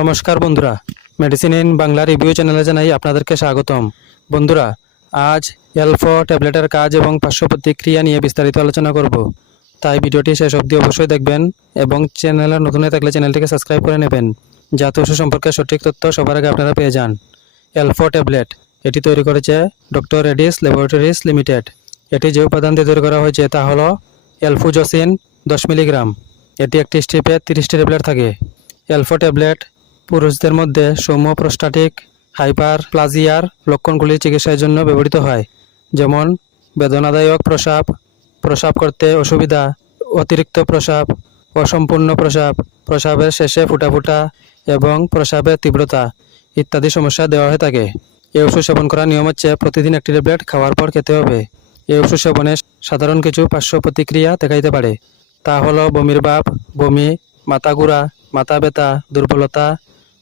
নমস্কার বন্ধুরা। Medicine in Bangla review চ্যানেলে জানাই আপনাদেরকে স্বাগতম। বন্ধুরা, আজ এলফো ট্যাবলেটের কাজ এবং পার্শ্ব প্রতিক্রিয়া নিয়ে বিস্তারিত আলোচনা করব। তাই ভিডিওটি শেষ অবধি অবশ্যই দেখবেন এবং চ্যানেলের নতুন হয়ে থাকলে চ্যানেলটিকে সাবস্ক্রাইব করে নেবেন। যাতে ওষুধ সম্পর্কে সঠিক তথ্য সবার আগে আপনারা পেয়ে যান। এলফো ট্যাবলেট, এটি তৈরি করেছে ডক্টর রেডিস ল্যাবরেটরিজ লিমিটেড এটি যে উপাদান দিয়ে তৈরি করা হয়েছে তা হলো এলফুজোসিন দশ মিলিগ্রাম। এটি একটি স্ট্রিপে তিরিশটি ট্যাবলেট থাকে। এলফো ট্যাবলেট পুরুষদের মধ্যে সৌম্য প্রোস্টাটিক হাইপার প্লাজিয়ার লক্ষণগুলি চিকিৎসার জন্য ব্যবহৃত হয়, যেমন বেদনাদায়ক প্রসাব প্রসাব করতে অসুবিধা, অতিরিক্ত প্রসাব, অসম্পূর্ণ প্রসাব, প্রসাবের শেষে ফুটা ফুটা এবং প্রসাবের তীব্রতা ইত্যাদি সমস্যা দেওয়া হয়ে থাকে। এই ওষুধ সেবন করার নিয়ম হচ্ছে প্রতিদিন একটি ট্যাবলেট খাওয়ার পর খেতে হবে। এই ওষুধ সেবনে সাধারণ কিছু পার্শ্ব প্রতিক্রিয়া দেখা দিতে পারে। তা হলো বমির ভাব, বমি, মাথা ঘোরা, মাথা ব্যথা, দুর্বলতা